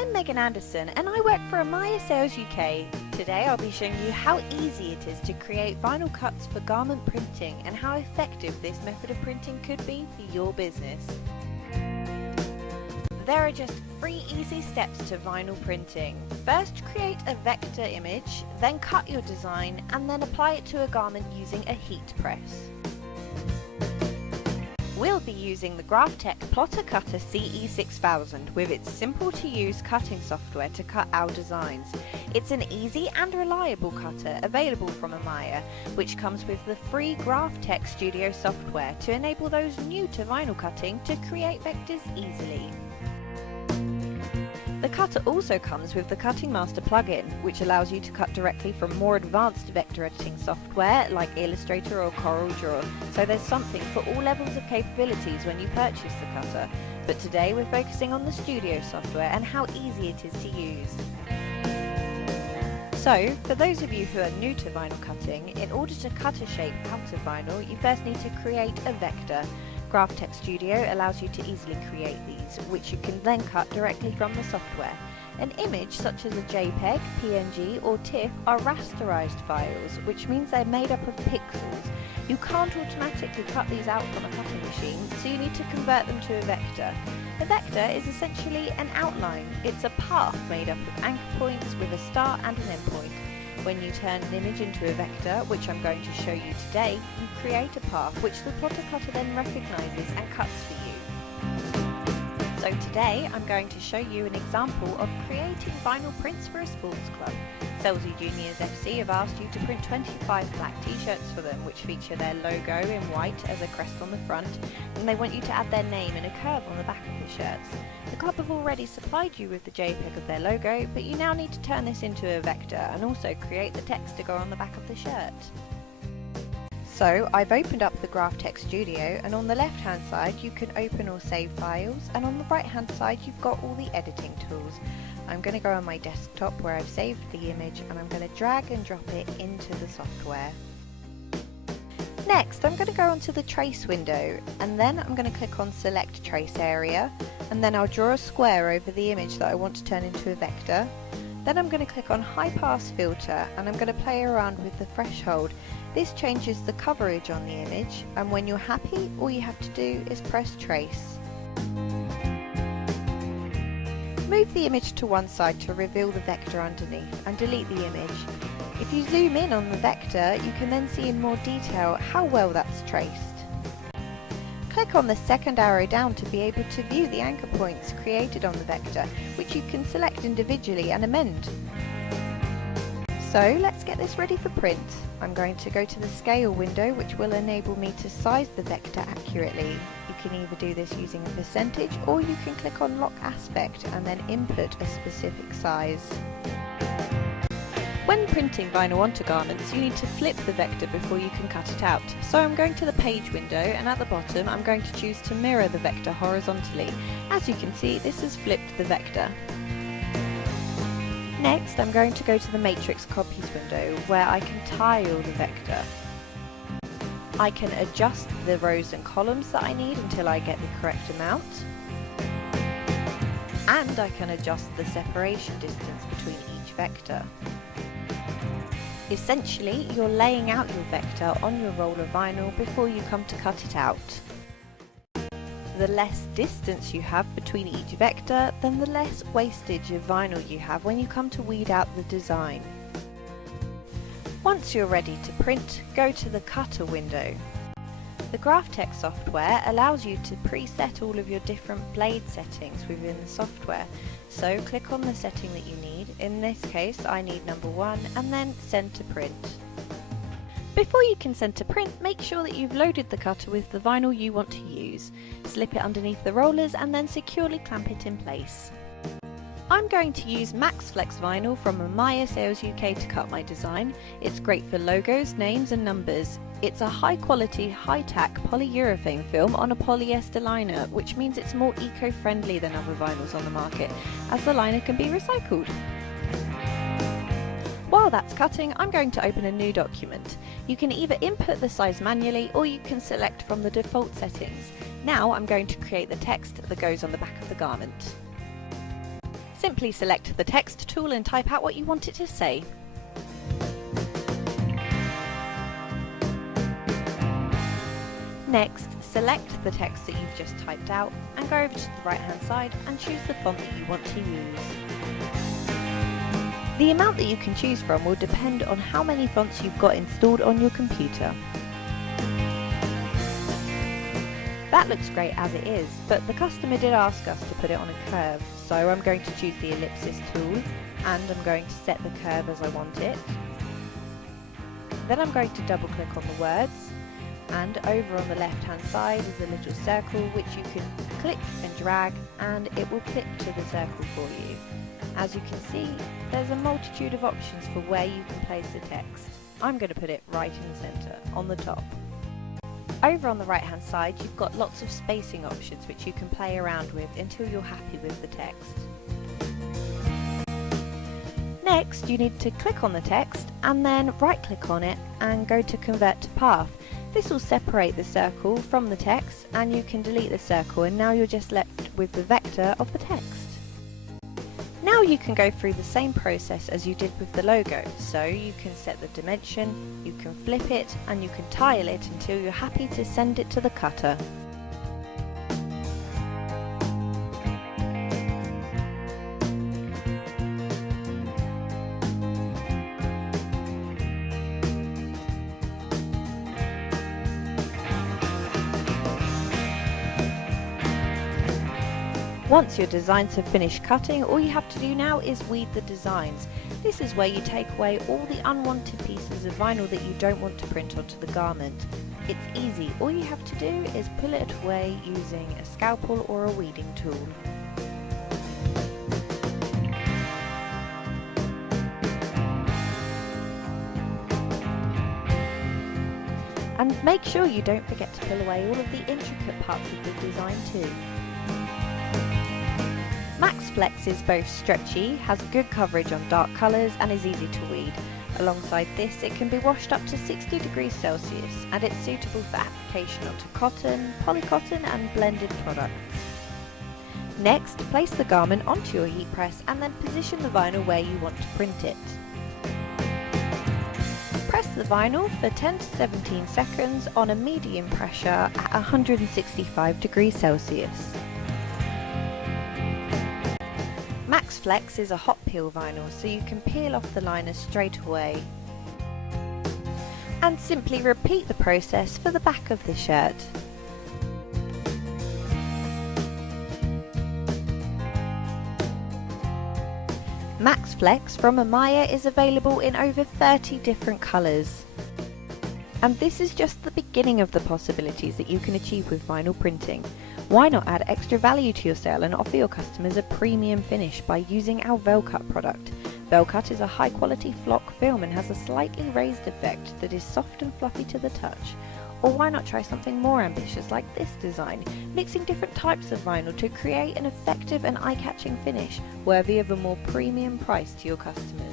I'm Megan Anderson and I work for Amaya Sales UK. Today I'll be showing you how easy it is to create vinyl cuts for garment printing and how effective this method of printing could be for your business. There are just 3 easy steps to vinyl printing. First, create a vector image, then cut your design and then apply it to a garment using a heat press. We'll be using the Graphtec Plotter Cutter CE6000 with its simple to use cutting software to cut our designs. It's an easy and reliable cutter available from Amaya, which comes with the free Graphtec Studio software to enable those new to vinyl cutting to create vectors easily. The cutter also comes with the Cutting Master plugin, which allows you to cut directly from more advanced vector editing software like Illustrator or CorelDRAW, so there's something for all levels of capabilities when you purchase the cutter. But today we're focusing on the Studio software and how easy it is to use. So, for those of you who are new to vinyl cutting, in order to cut a shape out of vinyl, you first need to create a vector. Graphtec Studio allows you to easily create these, which you can then cut directly from the software. An image such as a JPEG, PNG or TIFF are rasterized files, which means they're made up of pixels. You can't automatically cut these out from a cutting machine, so you need to convert them to a vector. A vector is essentially an outline. It's a path made up of anchor points with a start and an end point. When you turn an image into a vector, which I'm going to show you today, you create a path which the plotter cutter then recognises and cuts for you. So today I'm going to show you an example of creating vinyl prints for a sports club. Selzy Juniors FC have asked you to print 25 black t-shirts for them, which feature their logo in white as a crest on the front, and they want you to add their name in a curve on the back of the shirts. The club have already supplied you with the JPEG of their logo, but you now need to turn this into a vector and also create the text to go on the back of the shirt. So I've opened up the Graphtec Studio, and on the left hand side you can open or save files, and on the right hand side you've got all the editing tools. I'm going to go on my desktop where I've saved the image and I'm going to drag and drop it into the software. Next I'm going to go onto the trace window, and then I'm going to click on select trace area, and then I'll draw a square over the image that I want to turn into a vector. Then I'm going to click on high pass filter and I'm going to play around with the threshold. This changes the coverage on the image, and when you're happy all you have to do is press trace. Move the image to one side to reveal the vector underneath and delete the image. If you zoom in on the vector, you can then see in more detail how well that's traced. Click on the second arrow down to be able to view the anchor points created on the vector, which you can select individually and amend. So let's get this ready for print. I'm going to go to the scale window, which will enable me to size the vector accurately. You can either do this using a percentage, or you can click on lock aspect and then input a specific size. When printing vinyl onto garments, you need to flip the vector before you can cut it out. So I'm going to the page window, and at the bottom I'm going to choose to mirror the vector horizontally. As you can see, this has flipped the vector. Next I'm going to go to the matrix copies window, where I can tile the vector. I can adjust the rows and columns that I need until I get the correct amount. And I can adjust the separation distance between each vector. Essentially, you're laying out your vector on your roll of vinyl before you come to cut it out. The less distance you have between each vector, then the less wastage of vinyl you have when you come to weed out the design. Once you're ready to print, go to the cutter window. The Graphtec software allows you to preset all of your different blade settings within the software. So click on the setting that you need. In this case I need number 1, and then send to print. Before you can send to print, make sure that you've loaded the cutter with the vinyl you want to use. Slip it underneath the rollers and then securely clamp it in place. I'm going to use Max Flex vinyl from Amaya Sales UK to cut my design. It's great for logos, names and numbers. It's a high quality, high-tack polyurethane film on a polyester liner, which means it's more eco-friendly than other vinyls on the market, as the liner can be recycled. While that's cutting, I'm going to open a new document. You can either input the size manually, or you can select from the default settings. Now I'm going to create the text that goes on the back of the garment. Simply select the text tool and type out what you want it to say. Next, select the text that you've just typed out and go over to the right hand side and choose the font that you want to use. The amount that you can choose from will depend on how many fonts you've got installed on your computer. That looks great as it is, but the customer did ask us to put it on a curve, so I'm going to choose the ellipsis tool and I'm going to set the curve as I want it. Then I'm going to double click on the words, and over on the left hand side is a little circle which you can click and drag and it will click to the circle for you. As you can see, there's a multitude of options for where you can place the text. I'm going to put it right in the centre, on the top. Over on the right hand side you've got lots of spacing options which you can play around with until you're happy with the text. Next you need to click on the text and then right click on it and go to convert to path. This will separate the circle from the text and you can delete the circle, and now you're just left with the vector of the text. Now you can go through the same process as you did with the logo, so you can set the dimension, you can flip it and you can tile it until you're happy to send it to the cutter. Once your designs have finished cutting, all you have to do now is weed the designs. This is where you take away all the unwanted pieces of vinyl that you don't want to print onto the garment. It's easy, all you have to do is pull it away using a scalpel or a weeding tool. And make sure you don't forget to pull away all of the intricate parts of the design too. Max Flex is both stretchy, has good coverage on dark colours and is easy to weed. Alongside this, it can be washed up to 60 degrees Celsius and it's suitable for application onto cotton, polycotton and blended products. Next, place the garment onto your heat press and then position the vinyl where you want to print it. Press the vinyl for 10 to 17 seconds on a medium pressure at 165 degrees Celsius. Max Flex is a hot peel vinyl, so you can peel off the liner straight away. And simply repeat the process for the back of the shirt. Max Flex from Amaya is available in over 30 different colours. And this is just the beginning of the possibilities that you can achieve with vinyl printing. Why not add extra value to your sale and offer your customers a premium finish by using our Velcut product? Velcut is a high quality flock film and has a slightly raised effect that is soft and fluffy to the touch. Or why not try something more ambitious like this design, mixing different types of vinyl to create an effective and eye-catching finish worthy of a more premium price to your customers.